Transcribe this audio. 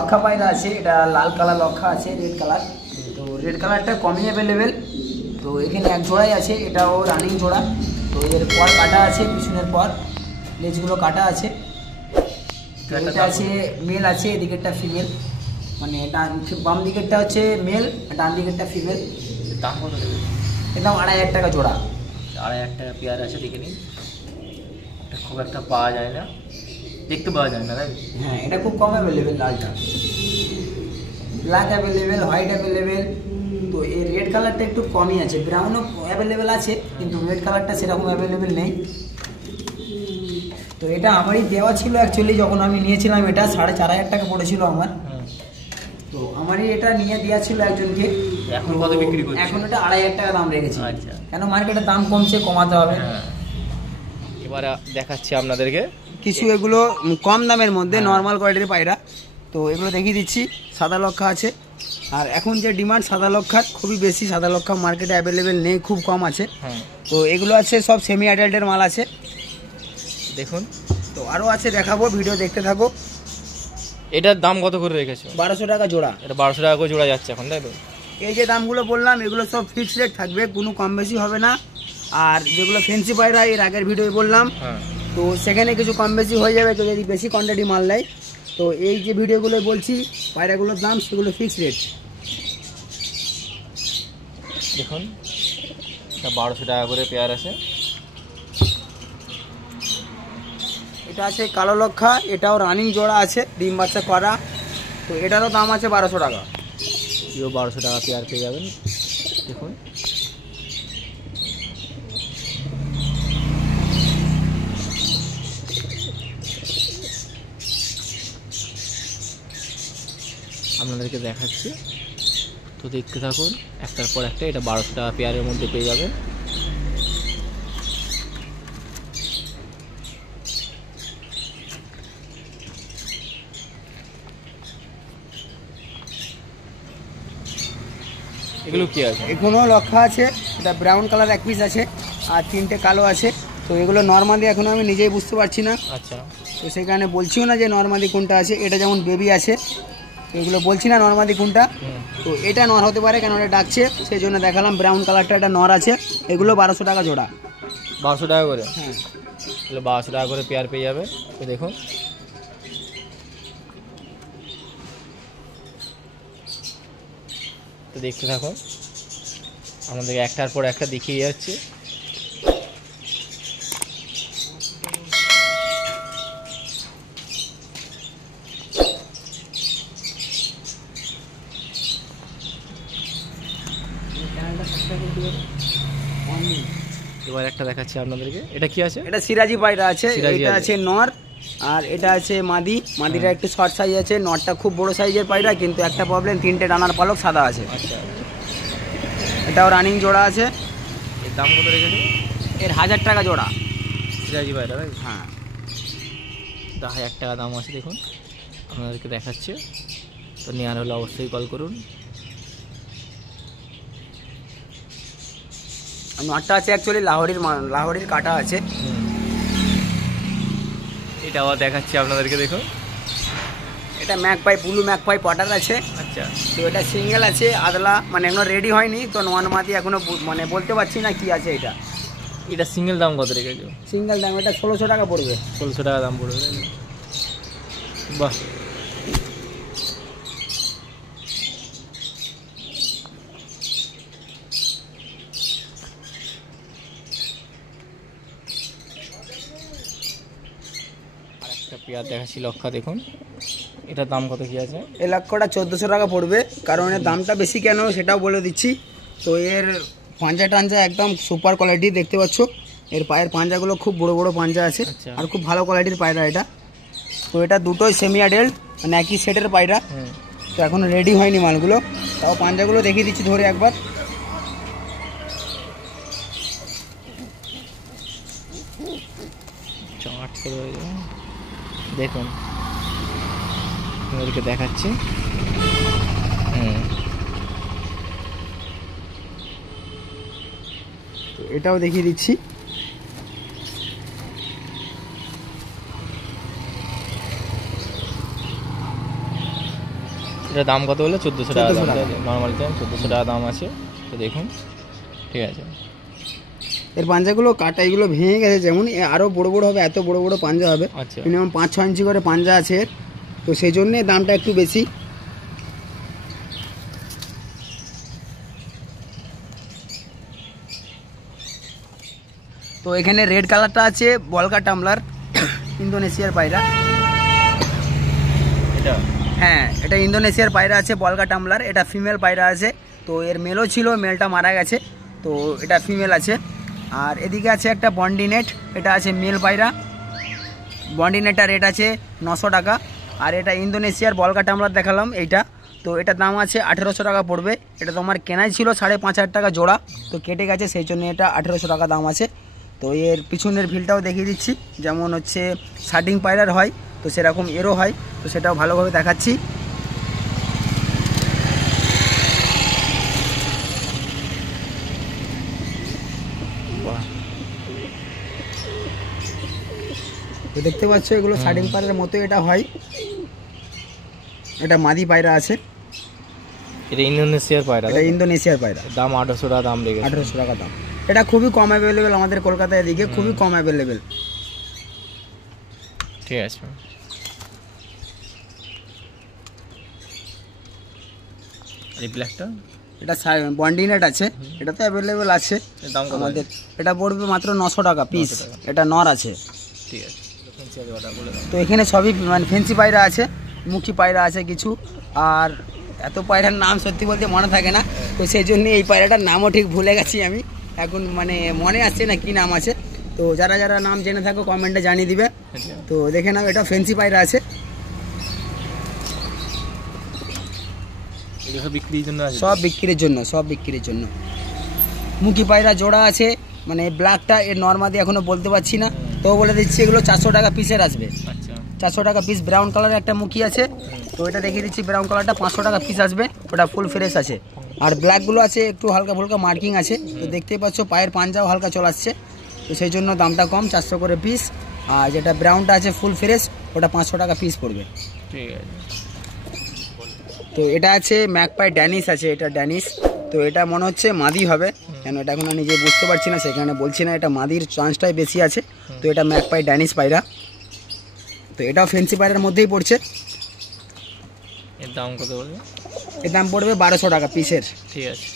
লক্ষা পায়রা আছে, এটা লাল কালার লক্ষা আছে, রেড কালার। তো রেড কালারটা কমই অ্যাভেলেবেল। তো এখানে এক জোড়াই আছে, এটাও রানিং জোড়া। তো এর পর কাটা আছে, পিছনের পর লেজগুলো কাটা আছে। এটা আছে মেল আছে, এদিকেরটা ফিমেল, মানে বাম দিকেরটা হচ্ছে মেল, ডান দিকেরটা ফিমেল। দাম কত? এর দাম 2500 টাকা জোড়া। 2500 টাকা পেয়ার আছে, দেখে নিন। এটা খুব একটা পাওয়া যায় না, দেখতে পাওয়া যায় না, তাই? হ্যাঁ, এটা খুব কম অ্যাভেলেবেল। লালটা ব্ল্যাক অ্যাভেলেবেল, হোয়াইট অ্যাভেলেবেল। তো এই রেড কালারটা একটু কমই আছে, ব্রাউনও অ্যাভেলেবেল আছে, কিন্তু রেড কালারটা সেরকম অ্যাভেলেবেল নেই। তো এটা আমারই দেওয়া ছিল অ্যাকচুয়ালি, যখন আমি নিয়েছিলাম এটা 4500 টাকা পড়েছিল আমার। তো আমারই এটা নিয়ে দেওয়া ছিল একজনকে। এখন কত বিক্রি করছে? এখন এটা 2500 টাকা দাম রেখেছি। আচ্ছা, কেন মার্কেটের দাম কমছে, কমাতে হবে। এবার দেখাচ্ছি আপনাদেরকে কিছু এগুলো কম দামের মধ্যে নর্মাল কোয়ালিটির পায়রা। তো এগুলো দেখিয়ে দিচ্ছি। সাদা লক্ষা আছে, আর এখন যে ডিমান্ড সাদা লক্ষার খুবই বেশি। সাদা লক্ষা মার্কেটে অ্যাভেলেবেল নেই, খুব কম আছে। তো এগুলো আছে সব সেমি অ্যাডাল্টের মাল আছে, দেখুন। তো আরও আছে, দেখাবো, ভিডিও দেখতে থাকো। এটার দাম কত করে রেখেছো? 1200 টাকা জোড়া। এটা 1200 টাকা করে জোড়া যাচ্ছে এখন, তাই তো? এই যে দামগুলো বললাম, এগুলো সব ফিক্সড রেট থাকবে, কোনো কম বেশি হবে না। আর যেগুলো ফেন্সি পায়রা এর আগের ভিডিওয়ে বললাম, তো সেখানে কিছু কম বেশি হয়ে যাবে তো যদি বেশি কোয়ান্টিটি মাল নেয়। তো এই যে ভিডিওগুলো বলছি পায়রাগুলোর দাম, সেগুলো ফিক্সড রেট। দেখুন, এটা 1200 টাকা করে পেয়ার আছে। এটা আছে কালো লক্ষা, এটাও রানিং জোড়া আছে, ডিম বাচ্চা করা। তো এটারও দাম আছে 1200 টাকা। এও 1200 টাকা পেয়ার পেয়ে যাবেন। দেখুন, আপনাদেরকে দেখাচ্ছি, তো দেখতে থাকুন একটার পর একটা। এটা 1200 টাকা পেয়ারের মধ্যে পেয়ে যাবেন। এগুলো কি আছে? এখনও লক্ষা আছে, এটা ব্রাউন কালার এক পিস আছে, আর 3টে কালো আছে। তো এগুলো নর্মালি এখনো আমি নিজেই বুঝতে পারছি না। আচ্ছা, তো সেই কারণে বলছিও না যে নর্মালি কোনটা আছে। এটা যেমন বেবি আছে, এগুলো বলছি না নর্মালি কোনটা। তো এটা নর হতে পারে, কেন এটা ডাকছে সেই জন্য দেখালাম। ব্রাউন কালারটা এটা নর আছে। এগুলো 1200 টাকা জোড়া। 1200 টাকা করে? হ্যাঁ, এগুলো 1200 টাকা করে পেয়ার পেয়ে যাবে। তো দেখুন, তো দেখতে থাকুন, আমাদেরকে একটার পর একটা দেখিয়ে যাচ্ছে। এবার একটা দেখাচ্ছি আপনাদেরকে। এটা কি আছে? এটা সিরাজি পায়রা আছে। এটা আছে নর, আর এটা আছে মাদি। মাদিটা একটু শর্ট সাইজ আছে, নরটা খুব বড় সাইজের পায়রা, কিন্তু একটা প্রবলেম, 3টে ডানার পালক সাদা আছে। আচ্ছা, এটাও রানিং জোড়া আছে। এর দাম কত রেখেছে? এর 1000 টাকা জোড়া। সিরাজি পায়রা, তাই? হ্যাঁ, 1000 টাকা দাম আছে। দেখুন, আপনাদেরকে দেখাচ্ছে। তো নেওয়ার হলে অবশ্যই কল করুন। নটটা আছে অ্যাকচুয়ালি লাহোরির কাটা আছে। এটা আবার দেখাচ্ছি আপনাদেরকে, দেখুন। এটা ম্যাকপাই, ব্লু ম্যাকপাই পটার আছে। আচ্ছা, তো এটা সিঙ্গেল আছে, আদলা, মানে এখনো রেডি হয়নি। তো নন মাদি এখনো মানে বলতে পারছি না কি আছে এটা। এটা সিঙ্গেল দাম কত রেখেছো? সিঙ্গেল দাম এটা 1600 টাকা পড়বে। 1600 টাকা দাম পড়বে। বাহ, আর একটা পেয়ার দেখাচ্ছি লক্ষা। দেখুন, এটার দাম কত কি আছে? এই লক্ষটা 1400 টাকা পড়বে। কারণ এর দামটা বেশি কেন সেটাও বলে দিচ্ছি। তো এর পাঞ্জা টাঞ্জা একদম সুপার কোয়ালিটি, দেখতে পাচ্ছ। এর পায়ের পাঞ্জাগুলো খুব বড় বড় পাঞ্জা আছে, আর খুব ভালো কোয়ালিটির পায়রা এটা। তো এটা দুটোই সেমি অ্যাডাল্ট, মানে একই সেটের পায়রা। তো এখন রেডি হয়নি মালগুলো, তাও পাঞ্জাগুলো দেখিয়ে দিচ্ছি ধরে একবার। দেখুন, আপনাদেরকে দেখাচ্ছি। তো এটাও দেখিয়ে দিচ্ছি। এটা দাম কত বলে? 1400 টাকা 1400 দাম। টাকা। নর্মাল টাইম 1400 টাকা দাম আছে। তো দেখুন, ঠিক আছে। এর পাঞ্জাগুলো কাটা, এগুলো ভেঙে গেছে, যেমন আরও বড় বড় হবে, এত বড় বড় পাঞ্জা হবে, আচ্ছা। মিনিমাম 5-6 ইঞ্চি করে পাঞ্জা আছে এর, তো সেই জন্যে দামটা একটু বেশি। তো এখানে রেড কালারটা আছে বলকা টামলার, ইন্দোনেশিয়ার পায়রা। এটা হ্যাঁ, এটা ইন্দোনেশিয়ার পায়রা আছে বলকা টামলার, এটা ফিমেল পায়রা আছে। তো এর মেলও ছিল, মেলটা মারা গেছে, তো এটা ফিমেল আছে। আর এদিকে আছে একটা বন্ডিনেট, এটা আছে মেল পায়রা। বন্ডিনেটটার রেট আছে 900 টাকা। আর এটা ইন্দোনেশিয়ার বলকা টামলার দেখালাম এইটা, তো এটার দাম আছে 1800 টাকা পড়বে। এটা তোমার কেনাই ছিল 5500 টাকা জোড়া, তো কেটে গেছে, সেই জন্য এটা 1800 টাকা দাম আছে। তো এর পিছনের ভিলটাও দেখিয়ে দিচ্ছি, যেমন হচ্ছে শার্টিং পায়রার হয়, তো সেরকম এরও হয়, তো সেটাও ভালোভাবে দেখাচ্ছি। বাহ, তো দেখতে পাচ্ছ এগুলো শার্টিং পায়রার মতো এটা হয়। এটা মাদি পায়রা আছে, এটা ইন্দোনেশিয়ার পায়রা। এটা ইন্দোনেশিয়ার পায়রা, দাম 1800 টাকা দাম লেগেছে। 1800 টাকা দাম। এটা খুবই কম অ্যাভেলেবেল আমাদের কলকাতায়, এদিকে খুবই কম অ্যাভেলেবেল। ঠিক আছে। আর এই ব্ল্যাকটা? এটা বন্ডিনেট আছে, এটা তো অ্যাভেলেবেল আছে এর দাম কত? আমাদের। এটা পড়বে মাত্র 900 টাকা পিস, 900 টাকা। এটা নর আছে। ঠিক আছে, অর্ডার বলে দাও। তো এখানে সবই মানে ফেন্সি পায়রা আছে, মুখী পায়রা আছে কিছু। আর এত পায়রার নাম সত্যি বলতে মনে থাকে না, তো সেই জন্য এই পায়রাটার নামও ঠিক ভুলে গেছি আমি এখন, মানে মনে আসছে না কি নাম আছে। তো যারা যারা নাম জেনে থাকো কমেন্টে জানিয়ে দিবে। আচ্ছা। তো দেখে নাও, এটা ফেন্সি পায়রা আছে। এগুলো সব বিক্রির জন্য আছে? সব বিক্রির জন্য, সব বিক্রির জন্য। মুখী পায়রা জোড়া আছে, মানে ব্ল্যাকটা এর নর্মাদি এখনো বলতে পারছি না, তো বলে দিচ্ছি এগুলো 400 টাকা পিসের আসবে। আচ্ছা। 400 টাকা পিস। ব্রাউন কালারের একটা মুখী আছে, তো এটা দেখিয়ে দিচ্ছি, ব্রাউন কালারটা 500 টাকা পিস আসবে, ওটা ফুল ফ্রেশ আছে। আর ব্ল্যাকগুলো আছে একটু হালকা ফুলকা মার্কিং আছে, তো দেখতেই পাচ্ছ পায়ের পাঞ্জাও হালকা চলাচ্ছে, তো সেই জন্য দামটা কম, 400 করে পিস। আর যেটা ব্রাউনটা আছে ফুল ফ্রেশ, ওটা 500 টাকা পিস পড়বে। ঠিক আছে। তো এটা আছে ম্যাকপাই ড্যানিশ আছে, এটা ড্যানিশ, তো এটা মনে হচ্ছে মাদি হবে, কেন এটা এখন আমি নিজে বুঝতে পারছি না, সেখানে বলছি না, এটা মাদির চান্সটাই বেশি আছে। তো এটা ম্যাকপাই ড্যানিশ পায়রা, তো এটাও ফেন্সি পায়রার মধ্যেই পড়ছে। এর দাম কত বলবে? এর দাম পড়বে 1200 টাকা পিসের। ঠিক আছে।